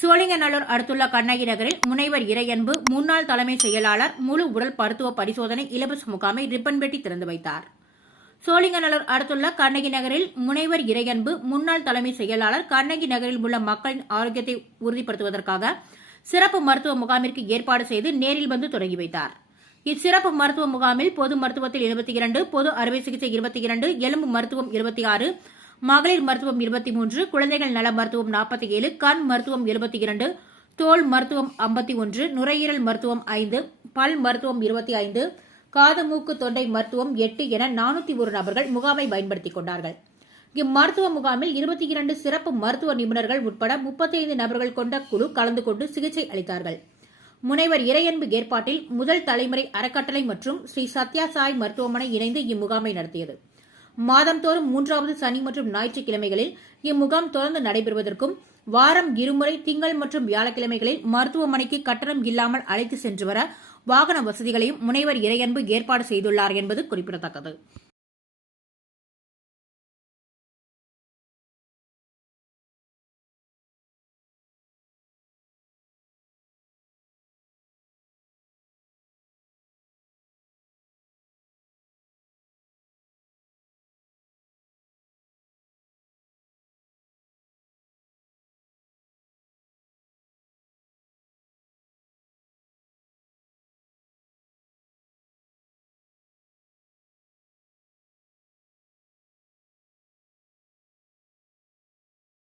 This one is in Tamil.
சோழிங்கநல்லூர் அடுத்துள்ள கண்ணகி நகரில் முனைவர் இறையன்பு முன்னாள் தலைமை செயலாளர் முழு உடல் மருத்துவ பரிசோதனை இலவச முகாமை ரிப்பன் வெட்டி திறந்து வைத்தார். சோழிங்கநல்லூர் அடுத்துள்ள கண்ணகி நகரில் முனைவர் இறையன்பு முன்னாள் தலைமை செயலாளர் கண்ணகி நகரில் உள்ள மக்களின் ஆரோக்கியத்தை உறுதிப்படுத்துவதற்காக சிறப்பு மருத்துவ முகாமிற்கு ஏற்பாடு செய்து நேரில் வந்து தொடங்கி வைத்தார். இச்சிறப்பு மருத்துவ முகாமில் பொது மருத்துவத்தில் இருபத்தி இரண்டு பொது அறுவை சிகிச்சை இருபத்தி இரண்டு எலும்பு மருத்துவம் இருபத்தி ஆறு மகளிர் மருத்துவம் இருபத்தி மூன்று குழந்தைகள் நல மருத்துவம் நாற்பத்தி ஏழு கண் மருத்துவம் இருபத்தி இரண்டு தோல் மருத்துவம் ஐம்பத்தி ஒன்று நுரையீரல் மருத்துவம் ஐந்து பல் மருத்துவம் இருபத்தி ஐந்து காது மூக்கு தொண்டை மருத்துவம் எட்டு என நானூத்தி ஒரு நபர்கள் முகாமை பயன்படுத்திக் கொண்டார்கள். இம்மருத்துவ முகாமில் இருபத்தி இரண்டு சிறப்பு மருத்துவ நிபுணர்கள் உட்பட முப்பத்தி ஐந்து நபர்கள் கொண்ட குழு கலந்து கொண்டு சிகிச்சை அளித்தார்கள். முனைவர் இறையன்பு ஏற்பாட்டில் முதல் தலைமுறை அறக்கட்டளை மற்றும் ஸ்ரீ சத்யா சாய் மருத்துவமனை இணைந்து இம்முகாமை நடத்தியது. மாதந்தோறும் மூன்றாவது சனி மற்றும் ஞாயிற்றுக்கிழமைகளில் இம்முகாம் தொடர்ந்து நடைபெறுவதற்கும் வாரம் இருமுறை திங்கள் மற்றும் வியாழக்கிழமைகளில் மருத்துவமனைக்கு கட்டணம் இல்லாமல் அழைத்து சென்று வர வாகன வசதிகளையும் முனைவர் இறையன்பு ஏற்பாடு செய்துள்ளார் என்பது குறிப்பிடத்தக்கது.